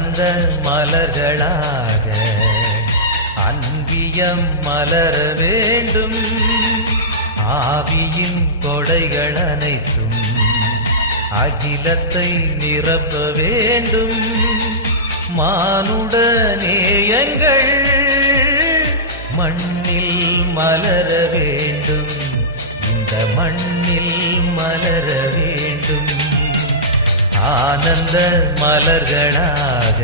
ஆனந்த மலர்களாக அன்பியம் மலர வேண்டும். ஆவியின் கொடைகள் அனைத்தும் அகிலத்தை நிரப்ப வேண்டும். மானுட நேயங்கள் மண்ணில் மலர வேண்டும். இந்த மண்ணில் மலர வேண்டும். ஆனந்த மலர்களாக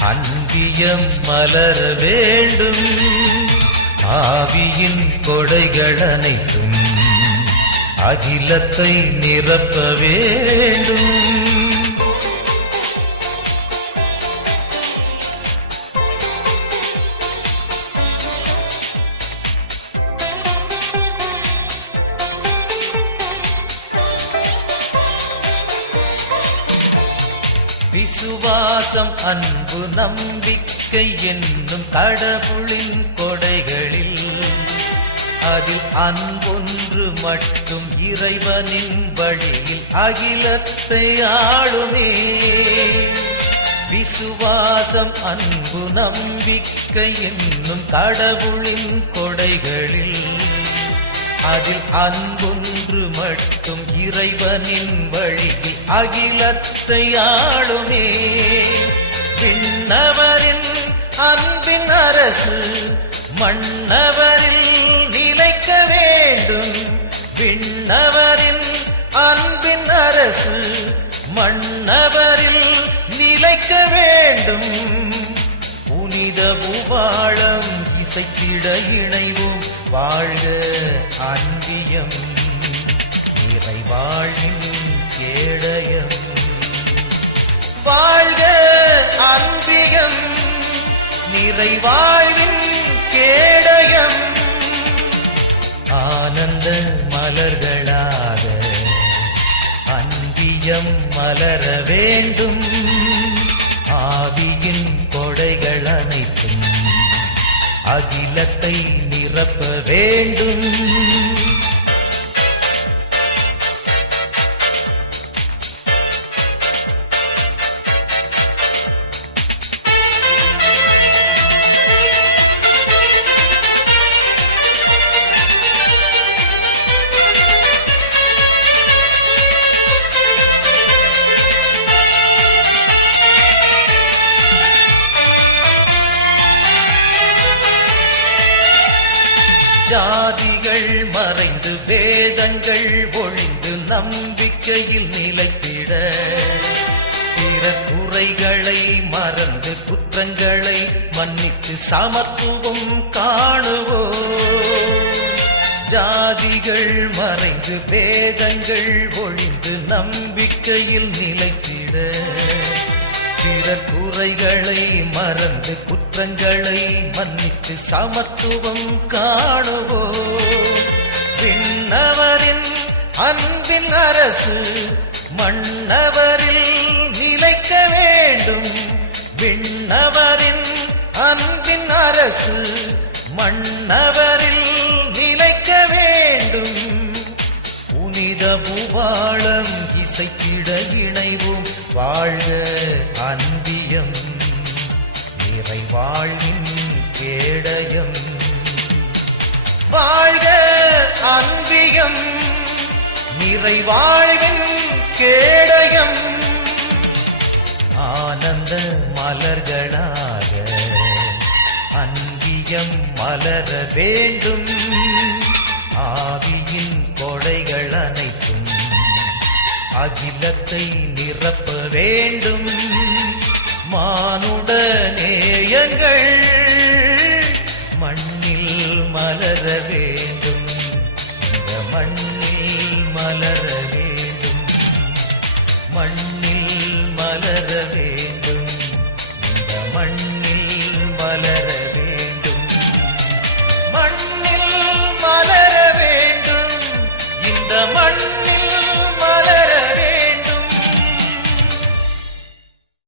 அங்கியம் மலர வேண்டும். ஆவியின் கொடைகள் அனைத்தும் அகிலத்தை நிரப்ப வேண்டும். விசுவாசம் அன்பு நம்பிக்கை என்னும் கடவுளின் கொடைகளில். அதில் அன்பொன்று மட்டும் இறைவனின் வழியில் அகிலத்தை ஆளுமே. விசுவாசம் அன்பு நம்பிக்கை என்னும் கடவுளின் கொடைகளில். அதில் அன்பொன்று மட்டும் இறைவனின் வழியில் அகிலத்தை ஆளுமே. விண்ணவரின் அன்பின் அரசு மன்னவரில் நிலைக்க வேண்டும். விண்ணவரின் அன்பின் அரசு மன்னவரில் நிலைக்க வேண்டும். புனித புவாழம் இசைத்திட இணைவோம். வாழ்க அன்பியம். நிறைவாழின் கேடயம் வாழ்க அன்பியம் நிறைவாழ்வின் கேடயம். ஆனந்த மலர்களாக அன்பியம் மலர வேண்டும். ஆவியின் கொடைகள் அனைத்தும் அகிலத்தை நிரப்ப வேண்டும். ஜாதிகள் மறைந்து வேதங்கள் ஒழிந்து நம்பிக்கையில் நிலைத்திட. பிற குறைகளை மறந்து குற்றங்களை மன்னித்து சமத்துவம் காணுவோ. ஜாதிகள் மறைந்து வேதங்கள் ஒழிந்து நம்பிக்கையில் நிலைத்திட. பிறர் குறைகளை மறந்து குற்றங்களை மன்னித்து சமத்துவம் காணுவோ பின்னவரின் அன்பின் அரசு மன்னவரில் நிலைக்க வேண்டும். விண்ணவரின் அன்பின் அரசு மன்னவரில் நிலைக்க வேண்டும். புனித பூபாளம் இசைக்கிட இணைவோம். வாழ்க அன்பியம் நிறைவாழ்வின் கேடயம். வாழ்க அன்பியம் நிறைவாழ்வின் கேடயம். ஆனந்த மலர்களாக அன்பியம் மலர வேண்டும். அகிலத்தை நிரப்ப வேண்டும். மானுட நேயங்கள் மண்ணில் மலர வேண்டும். இந்த மண்ணில் மலர வேண்டும். மண்ணில்